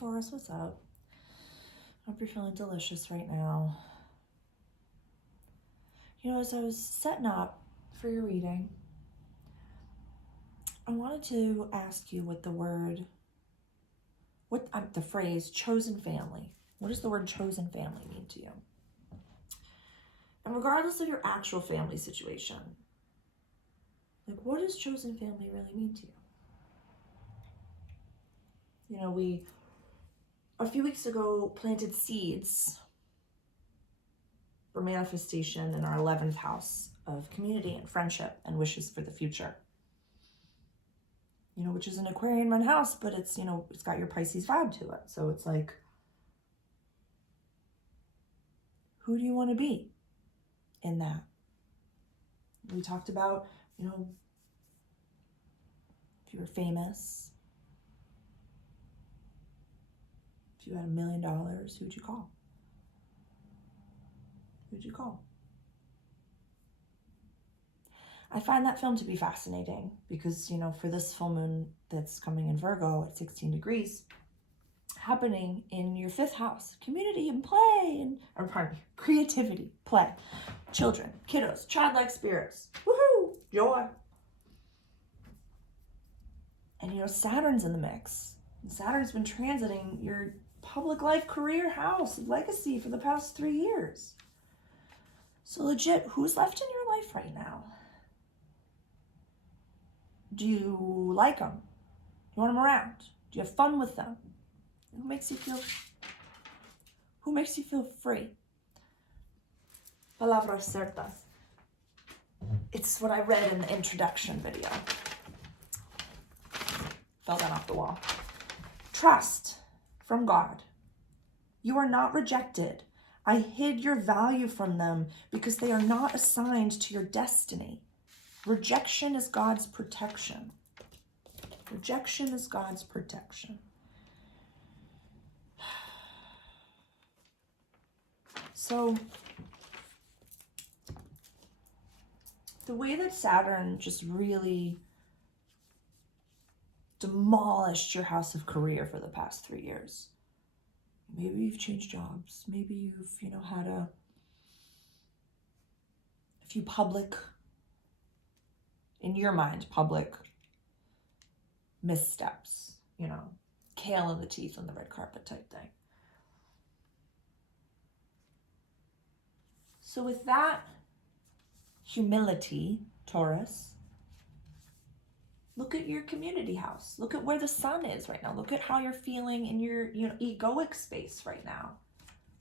Taurus, what's up? Hope you're feeling delicious right now. You know, as I was setting up for your reading, I wanted to ask you what the phrase chosen family, what does the word chosen family mean to you? And regardless of your actual family situation, like, what does chosen family really mean to you? You know, we, a few weeks ago, planted seeds for manifestation in our 11th house of community and friendship and wishes for the future. You know, which is an Aquarian moon house, but it's, you know, it's got your Pisces vibe to it. So it's like, who do you want to be in that? We talked about, you know, if you were famous, if you had $1 million, who would you call? Who would you call? I find that film to be fascinating because, you know, for this full moon that's coming in Virgo at 16 degrees, happening in your 5th house, community and play, creativity, play, children, kiddos, childlike spirits, woohoo, joy. And, you know, Saturn's in the mix. And Saturn's been transiting your public life, career, house, legacy for the past 3 years. So legit, who's left in your life right now? Do you like them? Do you want them around? Do you have fun with them? Who makes you feel free? Palabras certas. It's what I read in the introduction video. Fell down off the wall. Trust from God. You are not rejected. I hid your value from them because they are not assigned to your destiny. Rejection is God's protection. Rejection is God's protection. So, the way that Saturn just really demolished your house of career for the past 3 years. Maybe you've changed jobs. Maybe you've, you know, had a few public, in your mind, public missteps, you know, kale in the teeth on the red carpet type thing. So with that humility, Taurus, look at your community house. Look at where the sun is right now. Look at how you're feeling in your, you know, egoic space right now.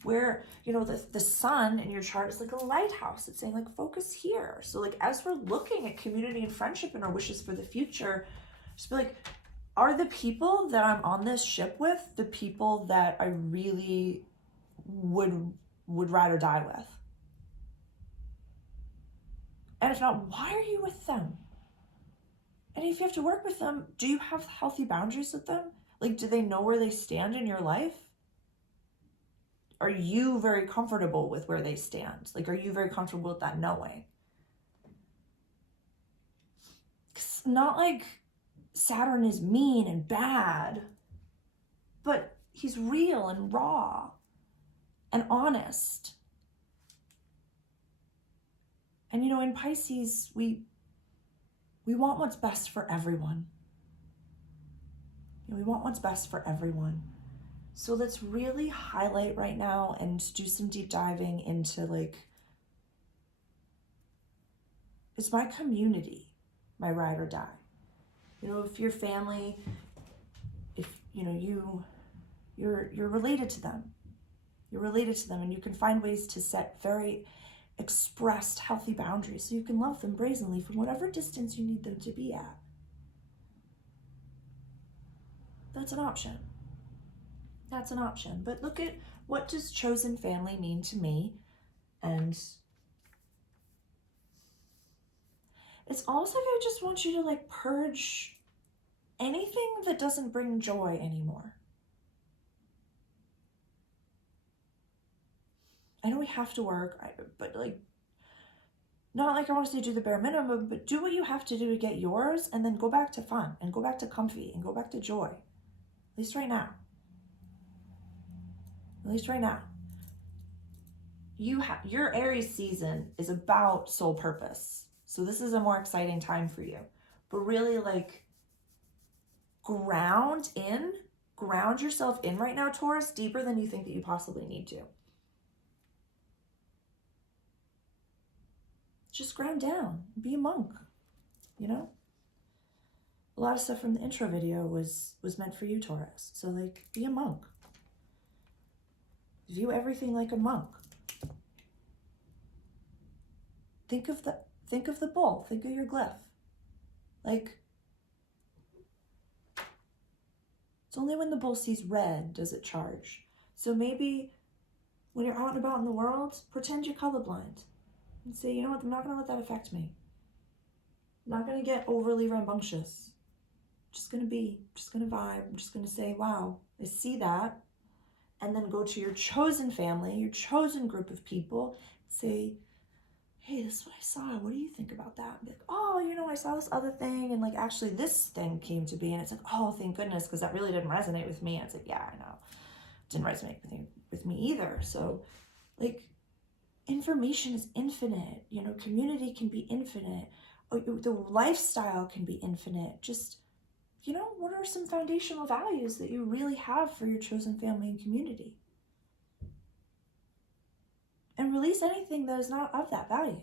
Where, you know, the sun in your chart is like a lighthouse. It's saying, like, focus here. So, like, as we're looking at community and friendship and our wishes for the future, just be like, are the people that I'm on this ship with the people that I really would ride or die with? And if not, why are you with them? And if you have to work with them, do you have healthy boundaries with them? Like, do they know where they stand in your life? Are you very comfortable with where they stand? Like, are you very comfortable with that knowing? It's not like Saturn is mean and bad, but he's real and raw and honest. And, you know, in Pisces, we want what's best for everyone. You know, we want what's best for everyone. So let's really highlight right now and do some deep diving into, like, is my community my ride or die? You know, if your family, if, you know, you're related to them. You're related to them, and you can find ways to set very expressed, healthy boundaries so you can love them brazenly from whatever distance you need them to be at. That's an option. That's an option. But look at, what does chosen family mean to me? And it's almost like I just want you to, like, purge anything that doesn't bring joy anymore. I know we have to work, but, like, not like I want to say do the bare minimum, but do what you have to do to get yours, and then go back to fun, and go back to comfy, and go back to joy. At least right now. at least right now, your Aries season is about soul purpose. So this is a more exciting time for you. But really, like, ground yourself in right now, Taurus, deeper than you think that you possibly need to. Just ground down, be a monk, you know? A lot of stuff from the intro video was meant for you, Taurus. So, like, be a monk. View everything like a monk. Think of the bull. Think of your glyph. Like, it's only when the bull sees red does it charge. So maybe when you're out and about in the world, pretend you're colorblind and say, you know what, I'm not going to let that affect me. I'm not going to get overly rambunctious. I'm just going to vibe. I'm just going to say, wow, I see that. And then go to your chosen family, your chosen group of people, say, hey, this is what I saw. What do you think about that? And be like, oh, you know, I saw this other thing, and like actually this thing came to be, and it's like, oh, thank goodness, because that really didn't resonate with me. And it's like, yeah, I know. It didn't resonate with me either. So, like, information is infinite. You know, community can be infinite. The lifestyle can be infinite. Just, you know, what are some foundational values that you really have for your chosen family and community? And release anything that is not of that value.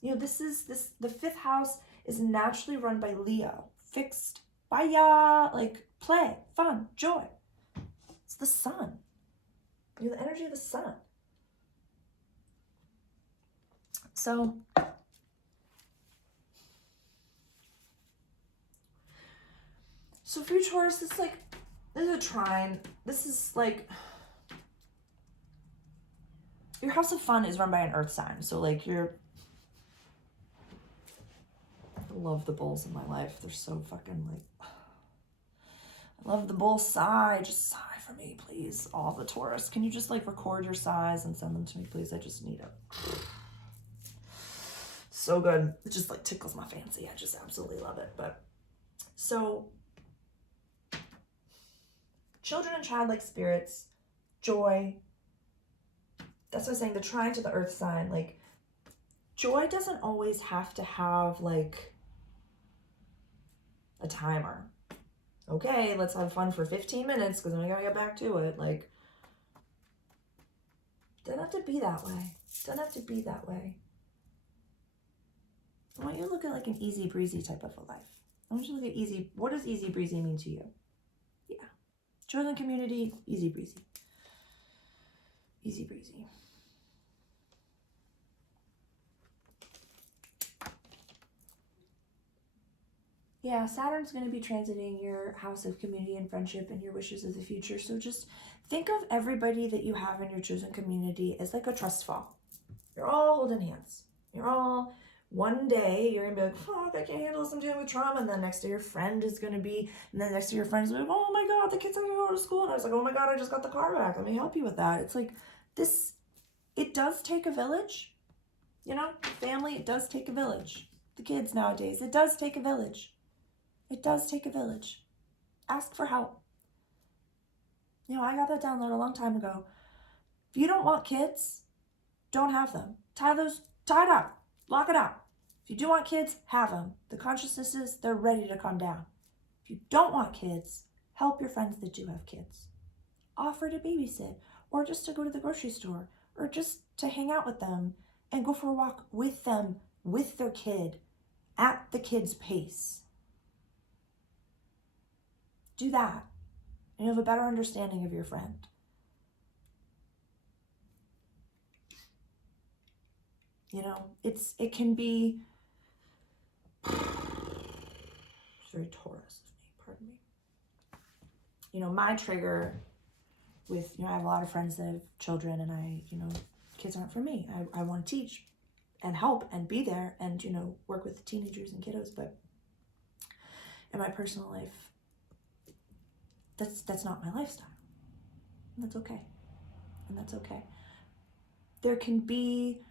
You know, the fifth house is naturally run by Leo. Fixed, like play, fun, joy. It's the sun. You know, the energy of the sun. So, for you, Taurus, this is a trine. This is like, your house of fun is run by an earth sign. So like I love the bulls in my life. They're so fucking like, I love the bull sigh. Just sigh for me, please. All the Taurus. Can you just like record your sighs and send them to me, please? I just need it. So good. It just like tickles my fancy. I just absolutely love it. But so, children and childlike spirits, joy. That's what I'm saying, the trine to the earth sign. Like, joy doesn't always have to have like a timer. Okay, let's have fun for 15 minutes because then we gotta get back to it. Like, doesn't have to be that way. Doesn't have to be that way. I want you to look at like an easy breezy type of a life. I want you to look at easy. What does easy breezy mean to you? Yeah. Chosen community, easy breezy. Easy breezy. Yeah, Saturn's going to be transiting your house of community and friendship and your wishes of the future. So just think of everybody that you have in your chosen community as like a trust fall. You're all holding hands. You're all, one day you're going to be like, fuck, I can't handle this, I'm dealing with trauma. And then next day your friend is going to be, and then next day your friend's like, oh my God, the kids have to go to school. And I was like, oh my God, I just got the car back. Let me help you with that. It's like this, it does take a village. You know, family, it does take a village. The kids nowadays, it does take a village. It does take a village. Ask for help. You know, I got that download a long time ago. If you don't want kids, don't have them. Tie it up. Lock it up. If you do want kids, have them. The consciousnesses, they're ready to come down. If you don't want kids, help your friends that do have kids. Offer to babysit, or just to go to the grocery store, or just to hang out with them and go for a walk with them, with their kid, at the kid's pace. Do that, and you have a better understanding of your friend. You know, it can be very Taurus of me, pardon me. You know, my trigger with, you know, I have a lot of friends that have children, and kids aren't for me. I want to teach and help and be there and, you know, work with teenagers and kiddos, but in my personal life, that's not my lifestyle. And that's okay. And that's okay. There can be,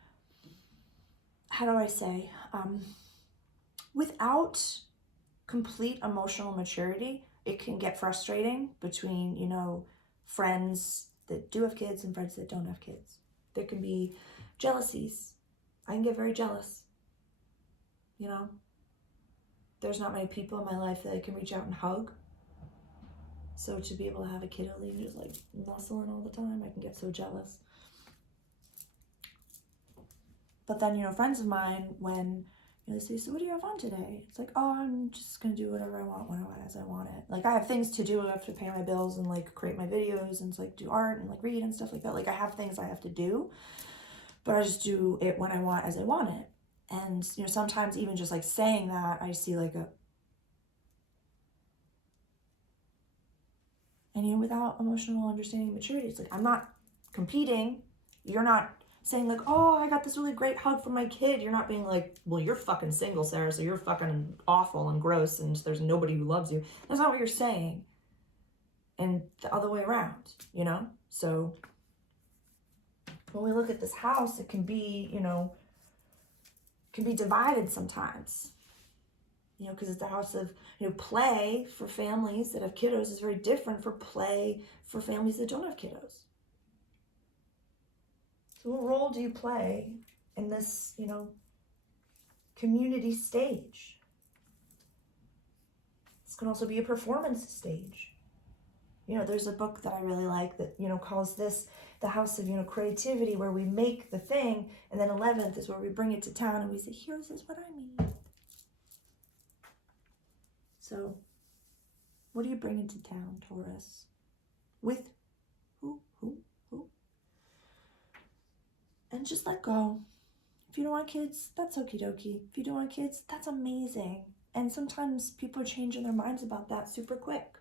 how do I say, without complete emotional maturity, it can get frustrating between, you know, friends that do have kids and friends that don't have kids. There can be jealousies. I can get very jealous. You know, there's not many people in my life that I can reach out and hug. So to be able to have a kiddo and just like nuzzling all the time, I can get so jealous. But then, you know, friends of mine, when they say, so what do you have on today? It's like, oh, I'm just going to do whatever I want, as I want it. Like, I have things to do. I have to pay my bills and, like, create my videos and, like, do art and, like, read and stuff like that. Like, I have things I have to do. But I just do it when I want, as I want it. And, you know, sometimes even just, like, saying that, I see, like, and, you know, without emotional understanding and maturity, it's like, I'm not competing. You're not saying like, oh, I got this really great hug from my kid. You're not being like, well, you're fucking single, Sarah, so you're fucking awful and gross and there's nobody who loves you. That's not what you're saying. And the other way around, you know? So when we look at this house, it can be, you know, can be divided sometimes. You know, because it's the house of, you know, play for families that have kiddos is very different for play for families that don't have kiddos. So what role do you play in this, you know, community stage? This can also be a performance stage. You know, there's a book that I really like that, you know, calls this the house of, you know, creativity, where we make the thing, and then 11th is where we bring it to town and we say, here's what I mean. So, what are you bringing to town, Taurus? With who? And just let go. If you don't want kids, that's okie dokie. If you don't want kids, that's amazing. And sometimes people are changing their minds about that super quick.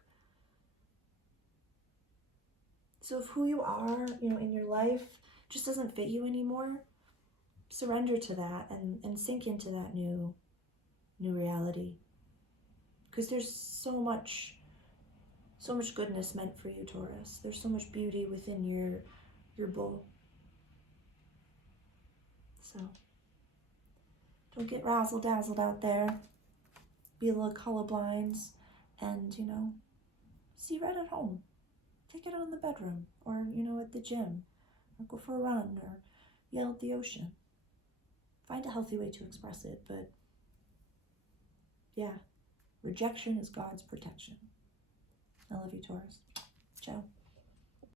So if who you are, you know, in your life just doesn't fit you anymore, surrender to that and sink into that new reality. Because there's so much goodness meant for you, Taurus. There's so much beauty within your bull. So don't get razzle-dazzled out there. Be a little colorblind and, you know, see red at home. Take it out in the bedroom or, you know, at the gym, or go for a run or yell at the ocean. Find a healthy way to express it, but yeah, rejection is God's protection. I love you, Taurus. Ciao.